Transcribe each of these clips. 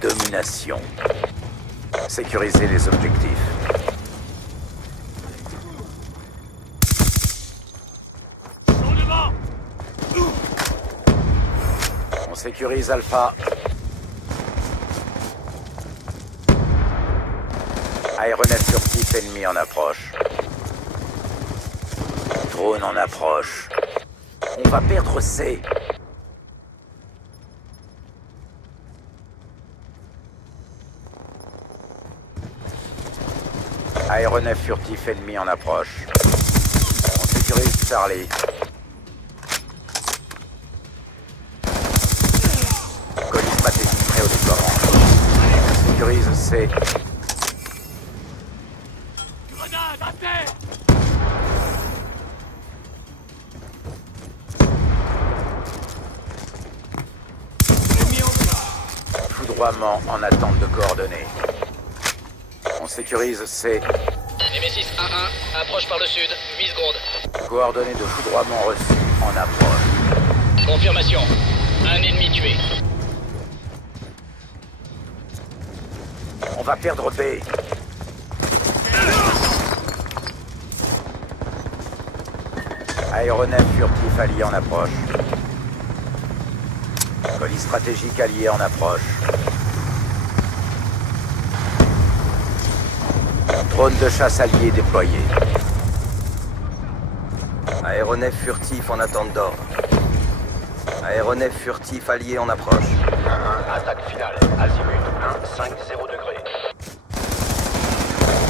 Domination. Sécuriser les objectifs. On sécurise Alpha. Aéronef furtif ennemi en approche. Drone en approche. On va perdre C. Aéronef furtif ennemi en approche. On sécurise Charlie. Colis stratégique prêt au déploiement. On sécurise C. Grenade à terre! Foudroiement en attente de coordonnées. On sécurise C. Nemesis 1-1, approche par le sud, 8 secondes. Coordonnées de foudroiement reçues en approche. Confirmation. Un ennemi tué. On va perdre B. Aéronef furtif allié en approche. Colis stratégique allié en approche. Drone de chasse allié déployé. Aéronef furtif en attente d'ordre. Aéronef furtif allié en approche. 1-1, attaque finale. Azimut 1-5-0 degrés.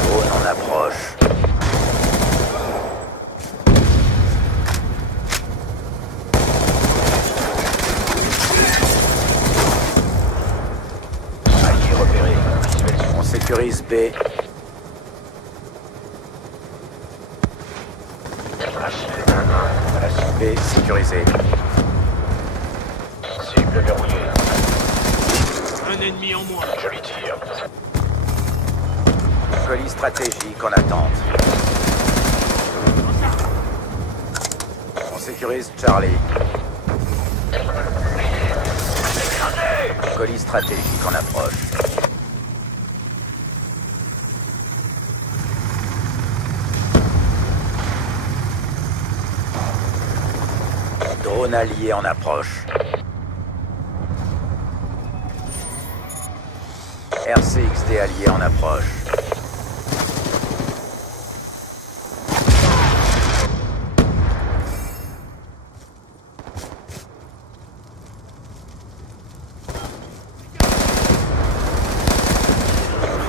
Drone en approche. Allié repéré. On sécurise B. Achille 1-1, à la cible. B sécurisé. Cible verrouillée. Un ennemi en moins. Je lui tire. Colis stratégique en attente. On sécurise Charlie. Colis stratégique en approche. Drone allié en approche. RCXD allié en approche.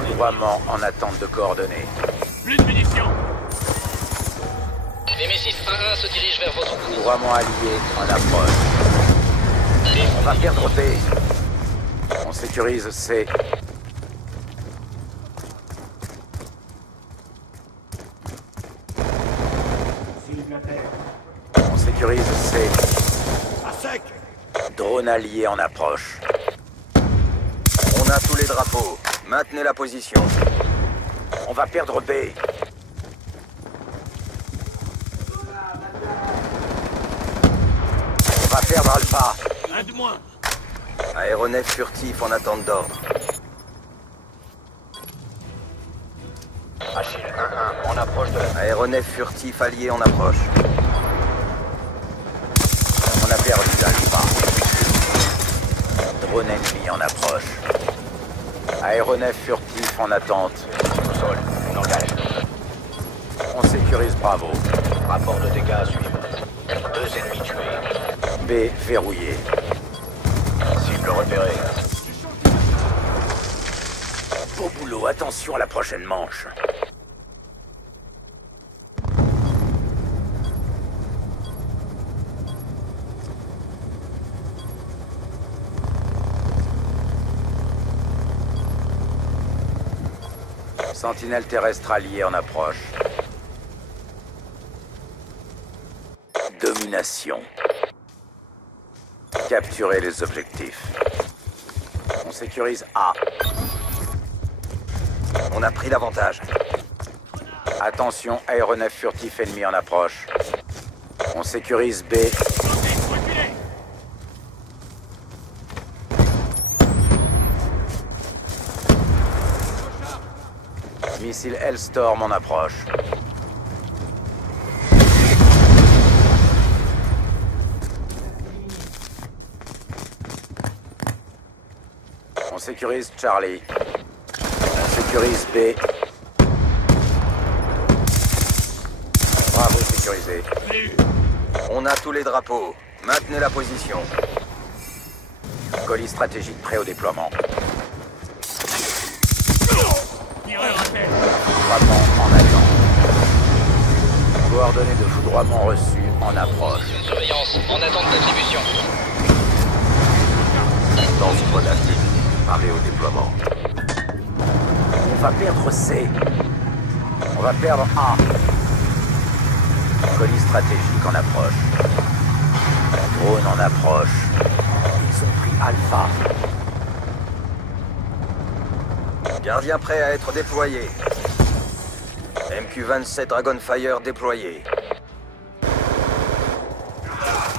Foudroiement en attente de coordonnées. Plus de munitions. Nemesis 1-1 se dirige vers votre position. Foudroiement allié en approche. On va perdre B. On sécurise C. On sécurise C. À sec. Drone allié en approche. On a tous les drapeaux. Maintenez la position. On va perdre B. On va perdre Alpha. Un de moins. Aéronef furtif en attente d'ordre. Achille 1-1, on approche de la... Aéronef furtif allié en approche. On a perdu Alpha. Drone ennemi en approche. Aéronef furtif en attente. Au sol, on engage. On sécurise Bravo. Rapport de dégâts à suivre. 2 ennemis tués. B verrouillé. Cible repérée. Beau boulot, attention à la prochaine manche. Sentinelle terrestre alliée en approche. Domination. Capturer les objectifs. On sécurise A. On a pris l'avantage. Attention, aéronef furtif ennemi en approche. On sécurise B. Reculez. Missile Hellstorm en approche. On sécurise Charlie. On sécurise B. Bravo sécurisé. On a tous les drapeaux. Maintenez la position. Colis stratégique prêt au déploiement. Tireur à terre. Foudroiement en attente. Coordonnées de foudroiement reçues en approche. Une surveillance, en attente d'attribution. Danse monastique. Parlez au déploiement. On va perdre C. On va perdre A. Colis stratégique en approche. Drone en approche. Ils ont pris Alpha. Gardien prêt à être déployé. MQ-27 Dragonfire déployé.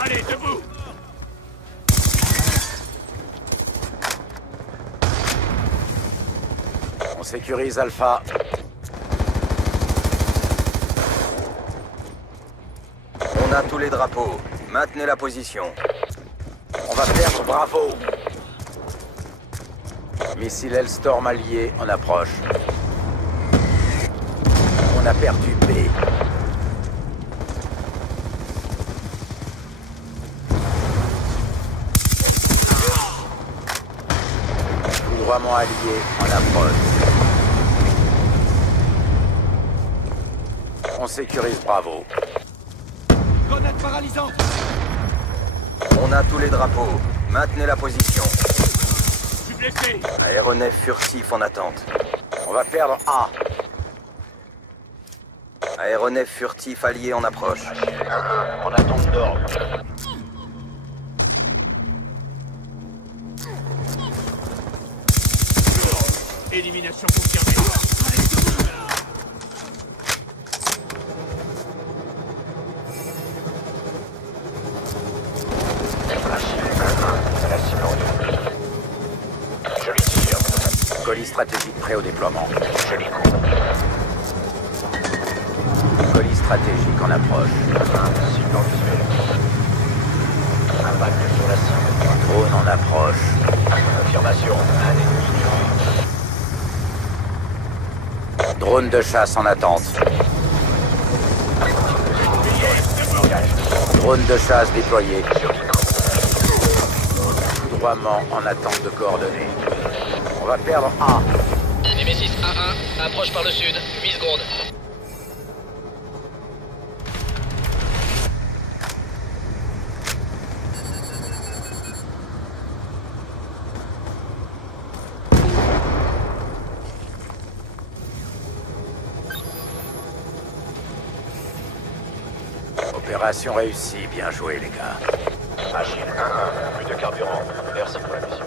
Allez, debout. On sécurise Alpha. On a tous les drapeaux. Maintenez la position. On va perdre Bravo. Missile Hellstorm allié en approche. On a perdu B. Foudroiement allié en approche. On sécurise Bravo. Grenade paralysante. On a tous les drapeaux. Maintenez la position. Je suis blessé. Aéronef furtif en attente. On va perdre A. Aéronef furtif allié en approche. En attente d'ordre. Élimination confirmée. Allez, debout. La cible en vue. Je lui tire. Colis stratégique prêt au déploiement. Je lui cours. Colis stratégique en approche. Cible en visuel. Impact sur la cible. Drone en approche. Confirmation. Un ennemi tué. Drone de chasse en attente. Drone de chasse déployé. Foudroiement en attente de coordonnées. On va perdre A. Nemesis 1-1, approche par le sud, 8 secondes. Opération réussie, bien joué les gars. Agile 1-1. Plus de carburant. Merci pour la mission.